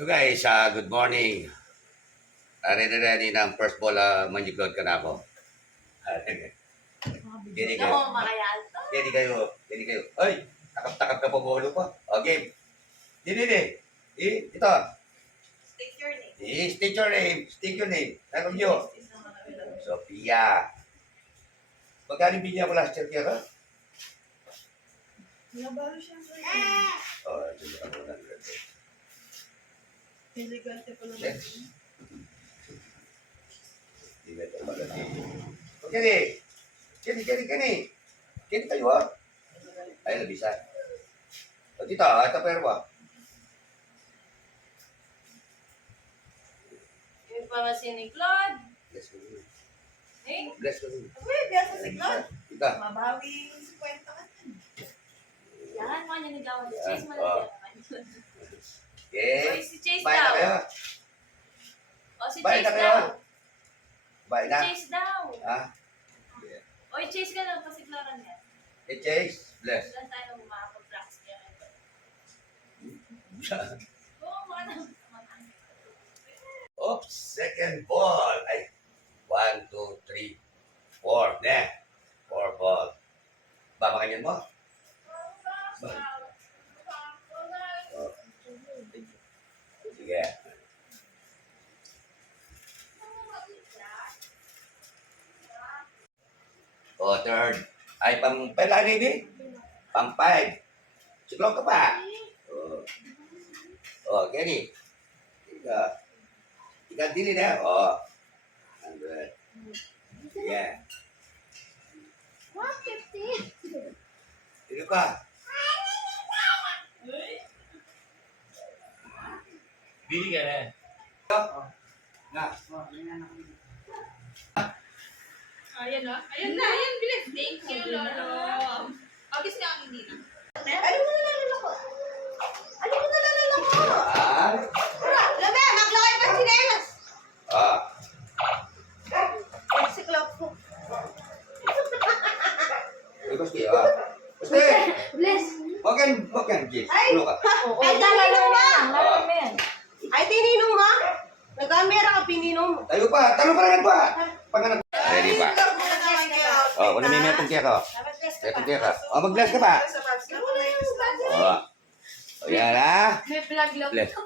So guys, good morning. Ready ng first ball, manjiklod ka na ako. Kini kayo. Kini kayo. Ay, takap-takap ka po bulo pa. Okay. Dini. Ito. Stick your name. Stick your name. Stick your name. Tanong nyo. Sophia. Magkano bigyan ko last year kaya ka? Nabalo siya. Oh, ito ako lang. Elegante pala. Okay. Kini kayo ha? Ay, labisan. O, dito, ito pero ba? Yung para si ni Claude. Bless ko rin. Eh? Bless ko rin. Uy, biasa si Claude. Ika. Mabawing 50 ka na. Yan, mga nanigawan. Yan, Chase mo oh. na yan. Okay. Oy, si Chase Bahay na daw. kayo. O, si Bahay Chase na kayo. daw. Bahay Si na. Chase daw. Ha? Oy, Chase ka na. Pasiklaran yan. Hey, Chase. Bless. Ilan tayo makakapag-practice kaya. Oo, mga na. Oops, second ball. Ay, 1, 2, 3, 4. Ne. 4 ball. Babakanyan mo? Oh. Sige. O, third. Ay, pang 5 lang, baby. Pang 5. Siklong ka pa. O, Kenny. Ika dili na. O. 100. Sige. 150. Dili pa. Bili ka na. Na. Ayan na. Ayan na. Ayan, bilis. Thank you, Lolo. Agis niya ang hindi na. Ano mo nalalako? Ano mo nalalako? Ah. Labi, maglakay pa sinelas. Ah. Si Claude po. Ay, basti. Ah. Basti. Bless. Huwag Jess. Ay. Ulo ka. Ay, tininong mo. Ah. Ay, tininong mo. Nag-amera ka, pininong mo. Tayo pa. Tanong pa rin pa. Panganap. Ready pa. Oh, kung may metong kaya ka. Metong kaya ka. Oh, mag-bless ka pa. Oh. O yan ha. May vlog lang. Bless.